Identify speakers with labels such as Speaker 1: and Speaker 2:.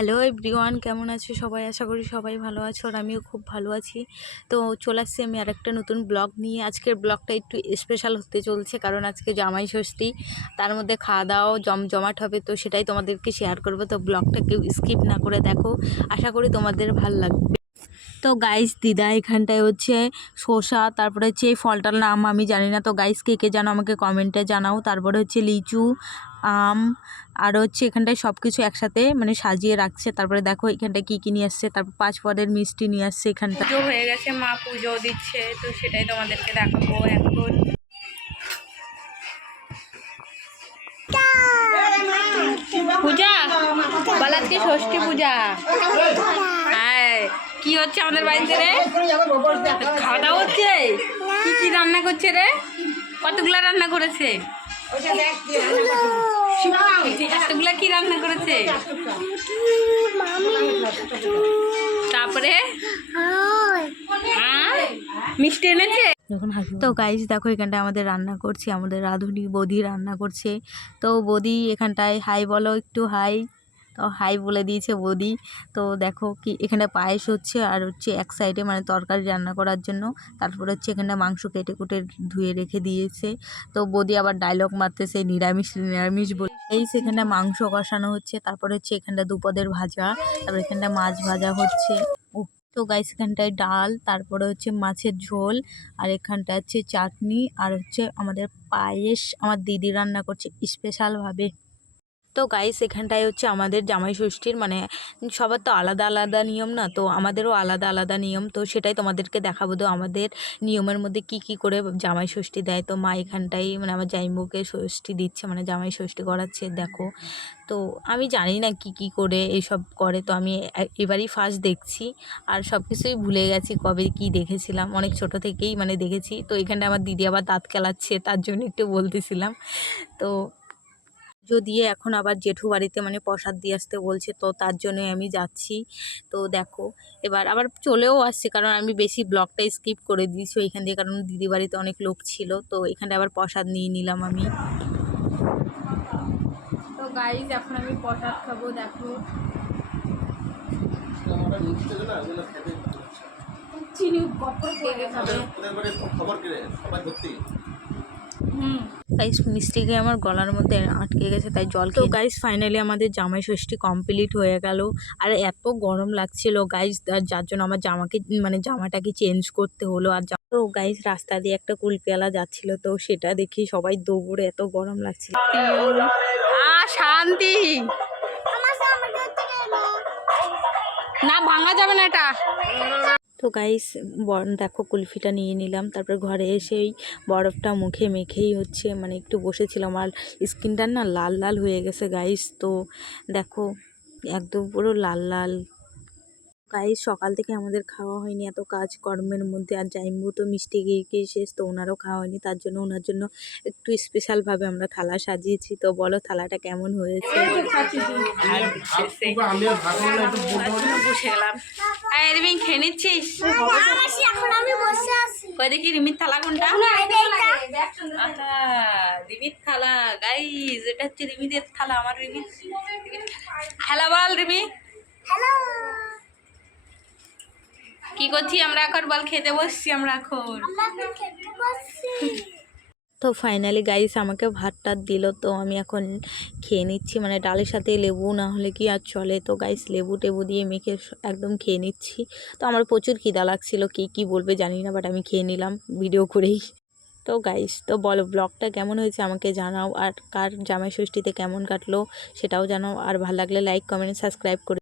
Speaker 1: Hello everyone কেমন আছে? সবাই আশা করি সবাই ভালো আছো আর আমিও খুব ভালো আছি। তো চলে আসছি আমি আরেকটা নতুন ব্লগ নিয়ে। আজকের ব্লগটা একটু স্পেশাল হতে চলছে কারণ আজকে জামাই ষষ্ঠী। তার মধ্যে খাওয়া দাওয়াও জমজমাট হবে, তো সেটাই তোমাদেরকে শেয়ার করব। তো ব্লগটা কেউ স্কিপ না করে দেখো। আশা করি তোমাদের ভালো লাগবে। তো গাইস দিদা এখানটায় হচ্ছে শসা তারপরে হচ্ছে এই ফলটার নাম আমি জানি না। তো গাইস কে কে জানো আমাকে কমেন্টে জানাও। তারপরে হচ্ছে লিচু আম আর হচ্ছে এখানটায় সব কিছু একসাথে মানে সাজিয়ে রাখছে। তারপরে দেখো এখানটায় কী কী নিয়ে আসছে। তারপর পাঁচ পদের মিষ্টি নিয়ে আসছে এখানটা
Speaker 2: পুজো হয়ে গেছে মা পুজো দিচ্ছে তো সেটাই তোমাদেরকে দেখাবো এখন। পূজা? বল আজকে ষষ্ঠী পূজা। কি হচ্ছে আমাদের বাড়িতে রে? খাওয়া দাওয়া হচ্ছে? কি কি রান্না করছে রে? কতগুলো রান্না করেছে? এতগুলা কি রান্না করেছে? তারপরে? হ্যাঁ? মিষ্টি এনেছে?
Speaker 1: তো গাইজ দেখো, এখানটায় আমাদের রান্না করছে। আমাদের রাঁধুনি বৌদি রান্না করছে। তো বৌদি এখানটায় হাই বলো, একটু হাই তো হাই বলে দিয়েছে বৌদি। তো দেখো কি এখানে পায়েস হচ্ছে আর হচ্ছে এক সাইডে মানে তরকারি রান্না করার জন্য। তারপর হচ্ছে এখানে মাংস কেটে কুটে ধুয়ে রেখে দিয়েছে। তো বৌদি আবার ডায়লগ মারতেছে, নিরামিষ নিরামিষ বলে। এই সেখানে মাংস কষানো হচ্ছে, তারপরে হচ্ছে এখানটা দুপদের ভাজা, তারপর এখানটা মাছ ভাজা হচ্ছে। তো গাইস এখানটায় ডাল, তারপরে হচ্ছে মাছের ঝোল, আর এখানটা হচ্ছে চাটনি, আর হচ্ছে আমাদের পায়েস, আমার দিদি রান্না করছে স্পেশালভাবে তো গাইস এখানটায় হচ্ছে আমাদের জামাই ষষ্ঠীর মানে সবার তো আলাদা আলাদা নিয়ম না? তো আমাদেরও আলাদা আলাদা নিয়ম। তো সেটাই তোমাদেরকে দেখাবো তো আমাদের নিয়মের মধ্যে কি কি করে জামাই ষষ্ঠী দেয়। তো মা এখানটাই মানে আমার জাইম্বুকে ষষ্ঠী দিচ্ছে মানে জামাই ষষ্ঠী করাচ্ছে, দেখো। তো আমি জানি না কি কি করে এসব করে। তো আমি এবারই ফার্স্ট দেখছি। আর সব কিছুই ভুলে গেছি কবে কি দেখেছিলাম। অনেক ছোট থেকেই মানে দেখেছি। তো এখানটা আমার দিদি আবার দাঁত খেলাচ্ছে তার জন্য একটু বলতেছিলাম। তো পুজো দিয়ে এখন আবার জেঠু বাড়িতে মানে প্রসাদ দিয়ে আসতে বলছে তো তার জন্যই আমি যাচ্ছি। তো দেখো এবার আবার চলেও আসছে কারণ আমি বেশি ব্লগটা স্কিপ করে দিয়েছি ওইখান দিয়ে কারণ দিদি বাড়িতে অনেক লোক ছিল তো এখানে আবার প্রসাদ নিয়ে নিলাম আমি।
Speaker 2: তো গাইজ এখন আমি প্রসাদ খাব দেখো। চিনি
Speaker 3: খবর
Speaker 2: হুম।
Speaker 1: গাইস মিষ্টি খেয়ে আমার গলার মধ্যে আটকে গেছে তাই জল তো গাইস ফাইনালি আমাদের জামাই ষষ্ঠী কমপ্লিট হয়ে গেল। আর এত গরম লাগছিল গাইস যার জন্য আমার জামাকে মানে জামাটাকে চেঞ্জ করতে হলো। আর তো গাইস রাস্তা দিয়ে একটা কুলপিয়ালা যাচ্ছিল তো সেটা দেখি সবাই দৌড়ে এত গরম লাগছিল।
Speaker 2: শান্তি! না ভাঙা যাবে না এটা।
Speaker 1: তো গাইস দেখো কুলফিটা নিয়ে নিলাম। তারপর ঘরে এসেই বরফটা মুখে মেখেই হচ্ছে মানে একটু বসেছিলাম। আর স্কিনটা না লাল লাল হয়ে গেছে গাইস তো দেখো, একদম পুরো লাল লাল। গাইস সকাল থেকে আমাদের খাওয়া হয়নি এত কাজ কর্মের মধ্যে। আর জাইম্বু তো মিষ্টি গিয়ে গিয়ে শেষ তো ওনারও খাওয়া হয়নি। তার জন্য ওনার জন্য একটু স্পেশালভাবে আমরা থালা সাজিয়েছি। তো বলো থালাটা কেমন হয়েছে?
Speaker 2: বসে গেলাম। রিমিন খেয়ে নিচ্ছিস?
Speaker 4: এখন আমি বসে আছি
Speaker 2: কই দেখি রিমির থালা কোনটা? রিমির থালা। গাইজ এটা হচ্ছে রিমিদের থালা আমার রিমি হ্যালো বল রিমি।
Speaker 4: হ্যালো
Speaker 2: কি করছি? আমরা এখন বল খেতে বসছি আমরা এখন।
Speaker 4: আমরা এখন খেতে বসছি।
Speaker 1: তো ফাইনালি গাইস আমাকে ভাত টাত দিল তো আমি এখন খেয়ে নিচ্ছি। মানে ডালের সাথে লেবু না হলে কি আর চলে। তো গাইস লেবু টেবু দিয়ে মেখে একদম খেয়ে নিচ্ছি। তো আমার প্রচুর খিদা লাগছিল কি কি বলবে জানি না বাট আমি খেয়ে নিলাম ভিডিও করেই। তো গাইস তো বলো ব্লগটা কেমন হয়েছে আমাকে জানাও আর কার জামাই ষষ্ঠীতে কেমন কাটলো সেটাও জানাও। আর ভালো লাগলে লাইক কমেন্ট সাবস্ক্রাইব করে